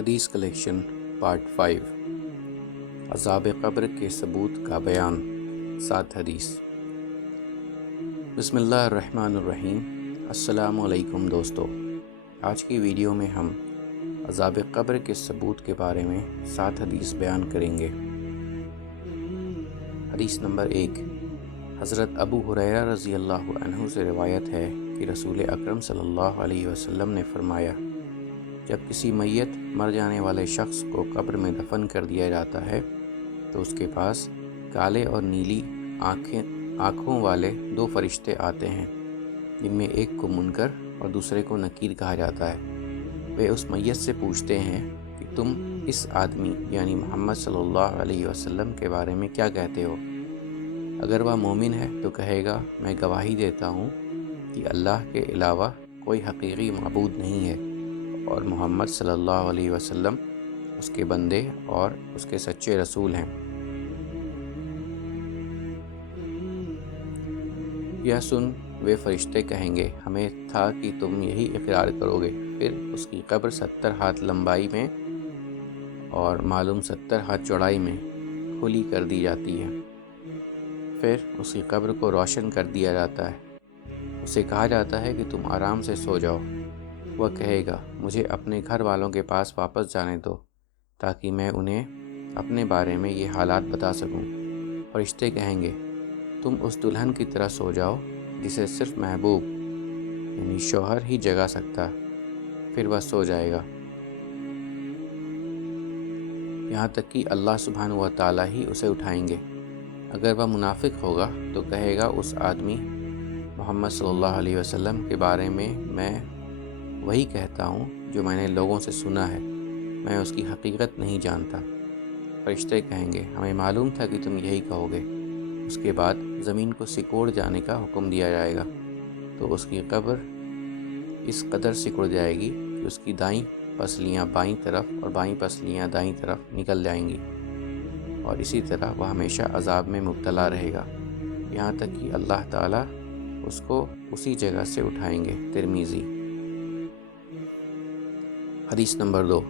حدیث collection part 5 عذاب قبر کے ثبوت کا بیان 7 حدیث۔ بسم اللہ الرحمن الرحیم۔ السلام علیکم دوستو، آج کی ویڈیو میں ہم عذاب قبر کے ثبوت کے بارے میں 7 حدیث بیان کریں گے۔ حدیث نمبر 1، حضرت ابو ہریرہ رضی اللہ عنہ سے روایت ہے کہ رسول اکرم صلی اللہ علیہ وسلم نے فرمایا، جب کسی میت مر جانے والے شخص کو قبر میں دفن کر دیا جاتا ہے تو اس کے پاس کالے اور نیلی آنکھوں والے 2 فرشتے آتے ہیں، جن میں ایک کو منکر اور دوسرے کو نکیر کہا جاتا ہے۔ وہ اس میت سے پوچھتے ہیں کہ تم اس آدمی یعنی محمد صلی اللہ علیہ وسلم کے بارے میں کیا کہتے ہو؟ اگر وہ مومن ہے تو کہے گا، میں گواہی دیتا ہوں کہ اللہ کے علاوہ کوئی حقیقی معبود نہیں ہے اور محمد صلی اللہ علیہ وسلم اس کے بندے اور اس کے سچے رسول ہیں۔ یہ سن وہ فرشتے کہیں گے، ہمیں تھا کہ تم یہی اقرار کرو گے۔ پھر اس کی قبر 70 ہاتھ لمبائی میں اور معلوم 70 ہاتھ چوڑائی میں کھلی کر دی جاتی ہے۔ پھر اس کی قبر کو روشن کر دیا جاتا ہے۔ اسے کہا جاتا ہے کہ تم آرام سے سو جاؤ۔ وہ کہے گا، مجھے اپنے گھر والوں کے پاس واپس جانے دو تاکہ میں انہیں اپنے بارے میں یہ حالات بتا سکوں۔ فرشتے کہیں گے، تم اس دلہن کی طرح سو جاؤ جسے صرف محبوب یعنی شوہر ہی جگا سکتا۔ پھر وہ سو جائے گا یہاں تک کہ اللہ سبحانہ و تعالیٰ ہی اسے اٹھائیں گے۔ اگر وہ منافق ہوگا تو کہے گا، اس آدمی محمد صلی اللہ علیہ وسلم کے بارے میں وہی کہتا ہوں جو میں نے لوگوں سے سنا ہے، میں اس کی حقیقت نہیں جانتا۔ فرشتے کہیں گے، ہمیں معلوم تھا کہ تم یہی کہو گے۔ اس کے بعد زمین کو سکوڑ جانے کا حکم دیا جائے گا تو اس کی قبر اس قدر سکڑ جائے گی کہ اس کی دائیں پسلیاں بائیں طرف اور بائیں پسلیاں دائیں طرف نکل جائیں گی، اور اسی طرح وہ ہمیشہ عذاب میں مبتلا رہے گا یہاں تک کہ اللہ تعالیٰ اس کو اسی جگہ سے اٹھائیں گے۔ ترمذی۔ حدیث نمبر 2،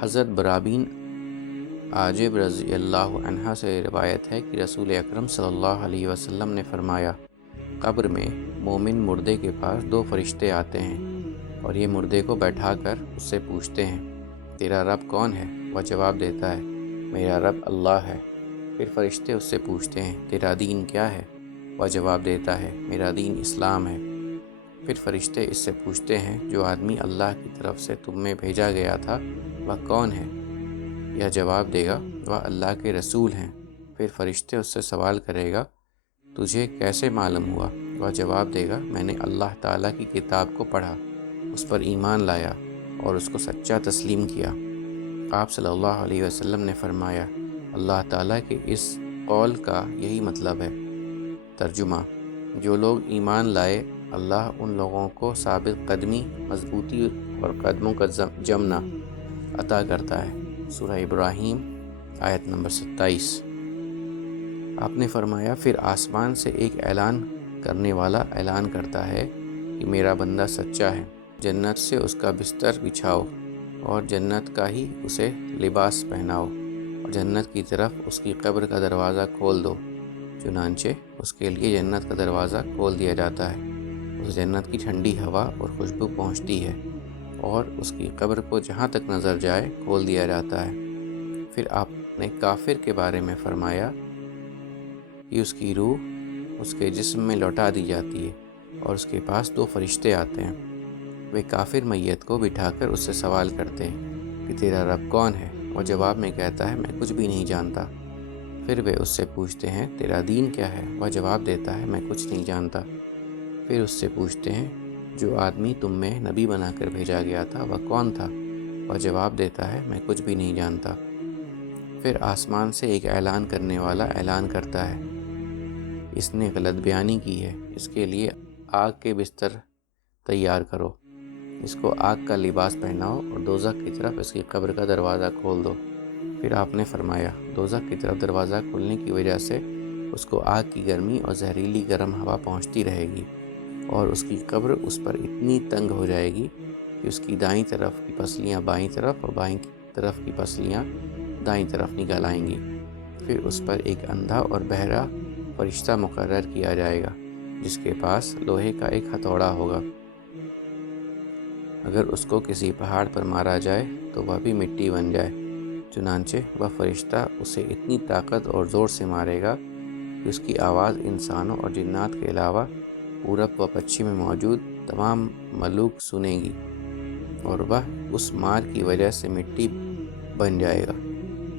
حضرت برابین عاجب رضی اللہ عنہ سے روایت ہے کہ رسول اکرم صلی اللہ علیہ وسلم نے فرمایا، قبر میں مومن مردے کے پاس 2 فرشتے آتے ہیں اور یہ مردے کو بیٹھا کر اس سے پوچھتے ہیں، تیرا رب کون ہے؟ وہ جواب دیتا ہے، میرا رب اللہ ہے۔ پھر فرشتے اس سے پوچھتے ہیں، تیرا دین کیا ہے؟ وہ جواب دیتا ہے، میرا دین اسلام ہے۔ پھر فرشتے اس سے پوچھتے ہیں، جو آدمی اللہ کی طرف سے تم میں بھیجا گیا تھا وہ کون ہے؟ یہ جواب دے گا، وہ اللہ کے رسول ہیں۔ پھر فرشتے اس سے سوال کرے گا، تجھے کیسے معلوم ہوا؟ وہ جواب دے گا، میں نے اللہ تعالیٰ کی کتاب کو پڑھا، اس پر ایمان لایا اور اس کو سچا تسلیم کیا۔ آپ صلی اللہ علیہ وسلم نے فرمایا، اللہ تعالیٰ کے اس قول کا یہی مطلب ہے۔ ترجمہ، جو لوگ ایمان لائے، اللہ ان لوگوں کو ثابت قدمی، مضبوطی اور قدموں کا جمنا عطا کرتا ہے۔ سورہ ابراہیم آیت نمبر 27۔ آپ نے فرمایا، پھر آسمان سے ایک اعلان کرنے والا اعلان کرتا ہے کہ میرا بندہ سچا ہے، جنت سے اس کا بستر بچھاؤ اور جنت کا ہی اسے لباس پہناؤ اور جنت کی طرف اس کی قبر کا دروازہ کھول دو۔ چنانچہ اس کے لیے جنت کا دروازہ کھول دیا جاتا ہے، اس جنت کی ٹھنڈی ہوا اور خوشبو پہنچتی ہے اور اس کی قبر کو جہاں تک نظر جائے کھول دیا جاتا ہے۔ پھر آپ نے کافر کے بارے میں فرمایا کہ اس کی روح اس کے جسم میں لوٹا دی جاتی ہے اور اس کے پاس 2 فرشتے آتے ہیں۔ وہ کافر میت کو بٹھا کر اس سے سوال کرتے ہیں کہ تیرا رب کون ہے؟ وہ جواب میں کہتا ہے، میں کچھ بھی نہیں جانتا۔ پھر وہ اس سے پوچھتے ہیں، تیرا دین کیا ہے؟ وہ جواب دیتا ہے، میں کچھ نہیں جانتا۔ پھر اس سے پوچھتے ہیں، جو آدمی تم میں نبی بنا کر بھیجا گیا تھا وہ کون تھا؟ وہ جواب دیتا ہے، میں کچھ بھی نہیں جانتا۔ پھر آسمان سے ایک اعلان کرنے والا اعلان کرتا ہے، اس نے غلط بیانی کی ہے، اس کے لیے آگ کے بستر تیار کرو، اس کو آگ کا لباس پہناؤ اور دوزخ کی طرف اس کی قبر کا دروازہ کھول دو۔ پھر آپ نے فرمایا، دوزخ کی طرف دروازہ کھولنے کی وجہ سے اس کو آگ کی گرمی اور زہریلی گرم ہوا پہنچتی رہے گی اور اس کی قبر اس پر اتنی تنگ ہو جائے گی کہ اس کی دائیں طرف کی پسلیاں بائیں طرف اور بائیں طرف کی پسلیاں دائیں طرف نکل آئیں گی۔ پھر اس پر ایک اندھا اور بہرا فرشتہ مقرر کیا جائے گا جس کے پاس لوہے کا ایک ہتھوڑا ہوگا۔ اگر اس کو کسی پہاڑ پر مارا جائے تو وہ بھی مٹی بن جائے، چنانچہ وہ فرشتہ اسے اتنی طاقت اور زور سے مارے گا کہ اس کی آواز انسانوں اور جنات کے علاوہ پورب و پچھم میں موجود تمام مخلوق سنے گی اور وہ اس مار کی وجہ سے مٹی بن جائے گا۔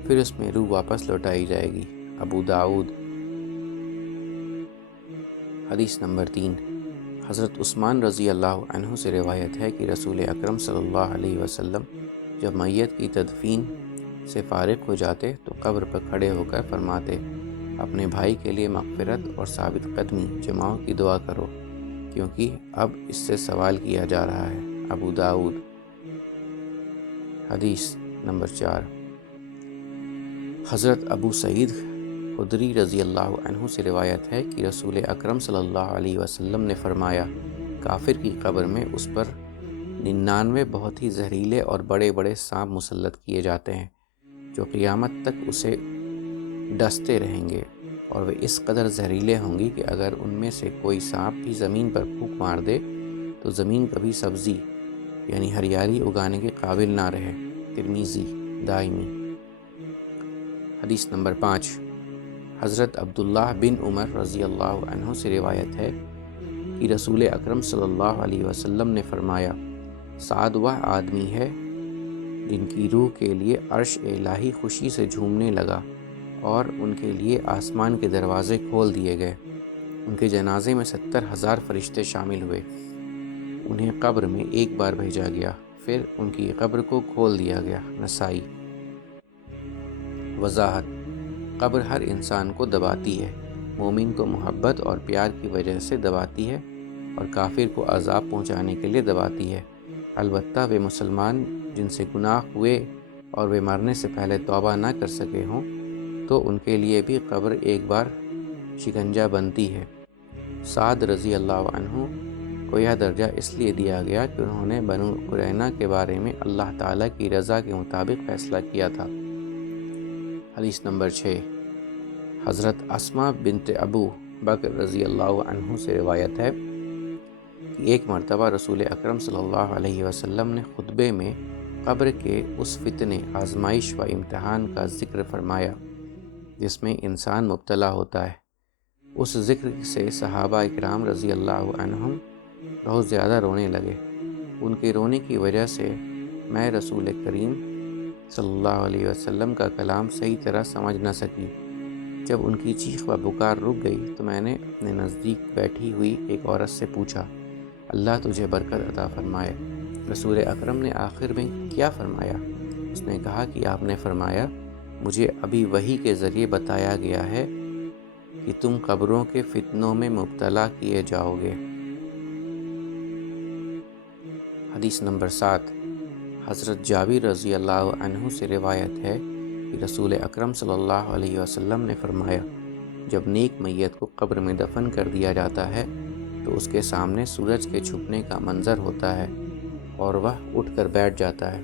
پھر اس میں روح واپس لوٹائی جائے گی۔ ابو داؤد۔ حدیث نمبر 3۔ حضرت عثمان رضی اللہ عنہ سے روایت ہے کہ رسول اکرم صلی اللہ علیہ وسلم جب میت کی تدفین سے فارغ ہو جاتے تو قبر پر کھڑے ہو کر فرماتے، اپنے بھائی کے لیے مغفرت اور ثابت قدمی جماعوں کی دعا کرو کیونکہ اب اس سے سوال کیا جا رہا ہے۔ ابو داؤد۔ حدیث نمبر 4۔ حضرت ابو سعید خدری رضی اللہ عنہ سے روایت ہے کہ رسول اکرم صلی اللہ علیہ وسلم نے فرمایا، کافر کی قبر میں اس پر 99 بہت ہی زہریلے اور بڑے بڑے سانپ مسلط کیے جاتے ہیں جو قیامت تک اسے ڈستے رہیں گے، اور وہ اس قدر زہریلے ہوں گی کہ اگر ان میں سے کوئی سانپ بھی زمین پر پھونک مار دے تو زمین کبھی سبزی یعنی ہریالی اگانے کے قابل نہ رہے۔ ترمذی دائمی۔ حدیث نمبر 5۔ حضرت عبداللہ بن عمر رضی اللہ عنہ سے روایت ہے کہ رسول اکرم صلی اللہ علیہ وسلم نے فرمایا، 7 وہ آدمی ہے جن کی روح کے لیے عرش الہی خوشی سے جھومنے لگا اور ان کے لیے آسمان کے دروازے کھول دیے گئے۔ ان کے جنازے میں 70,000 فرشتے شامل ہوئے۔ انہیں قبر میں ایک بار بھیجا گیا، پھر ان کی قبر کو کھول دیا گیا۔ نسائی۔ وضاحت۔ قبر ہر انسان کو دباتی ہے۔ مومن کو محبت اور پیار کی وجہ سے دباتی ہے اور کافر کو عذاب پہنچانے کے لیے دباتی ہے۔ البتہ وہ مسلمان جن سے گناہ ہوئے اور وہ مرنے سے پہلے توبہ نہ کر سکے ہوں تو ان کے لیے بھی قبر ایک بار شکنجہ بنتی ہے۔ سعد رضی اللہ عنہ کو یہ درجہ اس لیے دیا گیا کہ انہوں نے بنو قرینہ کے بارے میں اللہ تعالیٰ کی رضا کے مطابق فیصلہ کیا تھا۔ حدیث نمبر 6۔ حضرت اسماء بنت ابو بکر رضی اللہ عنہ سے روایت ہے کہ ایک مرتبہ رسول اکرم صلی اللہ علیہ وسلم نے خطبے میں قبر کے اس فتنے، آزمائش و امتحان کا ذکر فرمایا جس میں انسان مبتلا ہوتا ہے۔ اس ذکر سے صحابہ اکرام رضی اللہ عنہم بہت زیادہ رونے لگے۔ ان کے رونے کی وجہ سے میں رسول کریم صلی اللہ علیہ وسلم کا کلام صحیح طرح سمجھ نہ سکی۔ جب ان کی چیخ و پکار رک گئی تو میں نے اپنے نزدیک بیٹھی ہوئی ایک عورت سے پوچھا، اللہ تجھے برکت عطا فرمائے۔ رسول اکرم نے آخر میں کیا فرمایا؟ اس نے کہا کہ آپ نے فرمایا، مجھے ابھی وحی کے ذریعے بتایا گیا ہے کہ تم قبروں کے فتنوں میں مبتلا کیے جاؤ گے۔ حدیث نمبر 7۔ حضرت جابر رضی اللہ عنہ سے روایت ہے کہ رسول اکرم صلی اللہ علیہ وسلم نے فرمایا، جب نیک میت کو قبر میں دفن کر دیا جاتا ہے تو اس کے سامنے سورج کے چھپنے کا منظر ہوتا ہے اور وہ اٹھ کر بیٹھ جاتا ہے،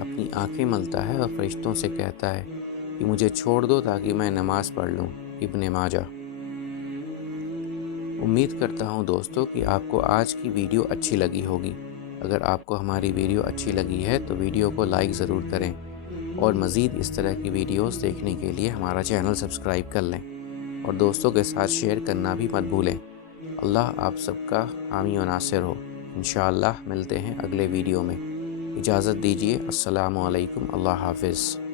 اپنی آنکھیں ملتا ہے اور فرشتوں سے کہتا ہے کہ مجھے چھوڑ دو تاکہ میں نماز پڑھ لوں۔ ابن ماجہ۔ امید کرتا ہوں دوستو کہ آپ کو آج کی ویڈیو اچھی لگی ہوگی۔ اگر آپ کو ہماری ویڈیو اچھی لگی ہے تو ویڈیو کو لائک ضرور کریں اور مزید اس طرح کی ویڈیوز دیکھنے کے لیے ہمارا چینل سبسکرائب کر لیں اور دوستوں کے ساتھ شیئر کرنا بھی مت بھولیں۔ اللہ آپ سب کا حامی و ناصر ہو۔ انشاءاللہ ملتے ہیں اگلے ویڈیو میں۔ اجازت دیجیے۔ السلام علیکم۔ اللہ حافظ۔